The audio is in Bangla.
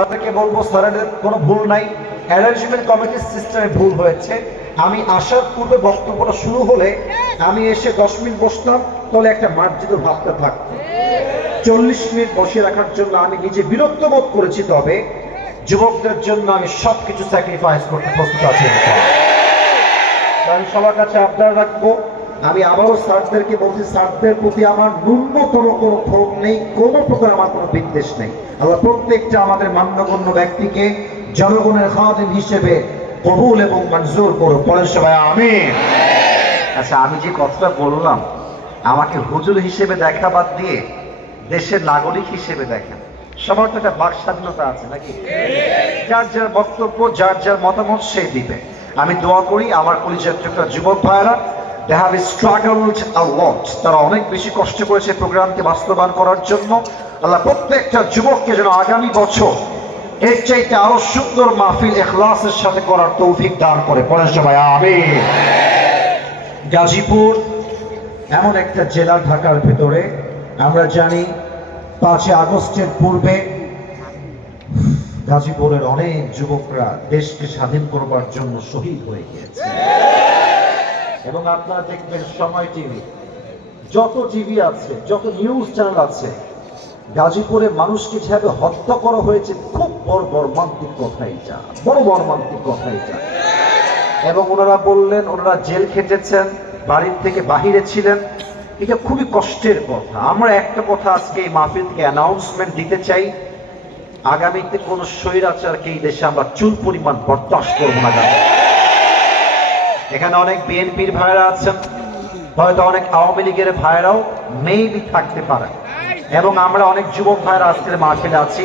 তাদেরকে বলব, স্যারেদের কোনো ভুল নাই। অ্যারেঞ্জমেন্ট কমিটির সিস্টেমে ভুল হয়েছে। আমি আসার পূর্বে বক্তব্যটা শুরু হলে আমি এসে দশ মিনিট বসতাম, তাহলে একটা মার্জিত ভাবতে থাকতো চল্লিশ মিনিট বসে রাখার জন্য আমি নিজে বিরক্ত বোধ করেছি, তবে যুবকদের জন্য আমি সব কিছু স্যাক্রিফাইস করতে প্রস্তুত আছি। আমি সবার কাছে আবদার রাখব। আমি আবারও স্যারদেরকে বলছি, স্যারদের প্রতি আমার ন্যূনতম কোনো ক্ষোভ নেই, কোনো প্রকার আমার কোনো বিদ্বেষ নেই। আল্লাহ প্রত্যেকটা আমাদের মান্যগণ্য ব্যক্তিকে জনগণের খাদিম হিসেবে কবুল এবং মঞ্জুর করো পরের সবাই আমি আচ্ছা আমি যে কথাটা বললাম, আমাকে হুজুর হিসেবে দেখা বাদ দিয়ে দেশের নাগরিক হিসেবে দেখেন সবার তো একটা বাক স্বাধীনতা আছে নাকি? যার যার বক্তব্য, যার যার মতামত সে দিবে। আমি দোয়া করি, আমার পরিচয় যুবক ভাইরা দে হ্যাভ স্ট্রাগলড আ লট তারা অনেক বেশি কষ্ট করেছে প্রোগ্রামকে বাস্তবায়ন করার জন্য। আল্লাহ প্রত্যেকটা যুবককে যেন আগামী বছর এর চাইতে আরও সুন্দর মাহফিল এখলাসের সাথে করার তৌফিক দান করে। পরের সবাই আমি গাজীপুর, এমন একটা জেলা ঢাকার ভেতরে, আমরা জানি পাঁচই আগস্টের পূর্বে গাজীপুরের অনেক যুবকরা দেশকে স্বাধীন করবার জন্য শহীদ হয়ে গিয়েছে। এবং আপনারা দেখবেন সময় টিভি। যত টিভি আছে, যত নিউজ চ্যানেল আছে, গাজীপুরে মানুষকে যেভাবে হত্যা করা হয়েছে, খুব বড় মর্মান্তিক কথাই যা বড় মর্মান্তিক কথাই যা এবং ওনারা বললেন, ওনারা জেল খেটেছেন, বাড়ির থেকে বাহিরে ছিলেন। এটা খুবই কষ্টের কথা। আমরা একটা কথা আজকে এই মাহফিল থেকে অ্যানাউন্সমেন্ট দিতে চাই। আগামীতে কোন স্বৈরাচারকে এই দেশে আমরা চুল পরিমাণ বরদাস্ত করব না এখানে অনেক বিএনপির ভাইরা আছেন, হয়তো অনেক আওয়ামী লীগের ভাইরাও মেবি থাকতে পারে। এবং আমরা অনেক যুবক ভাইরা আজকের মাঠে আছি।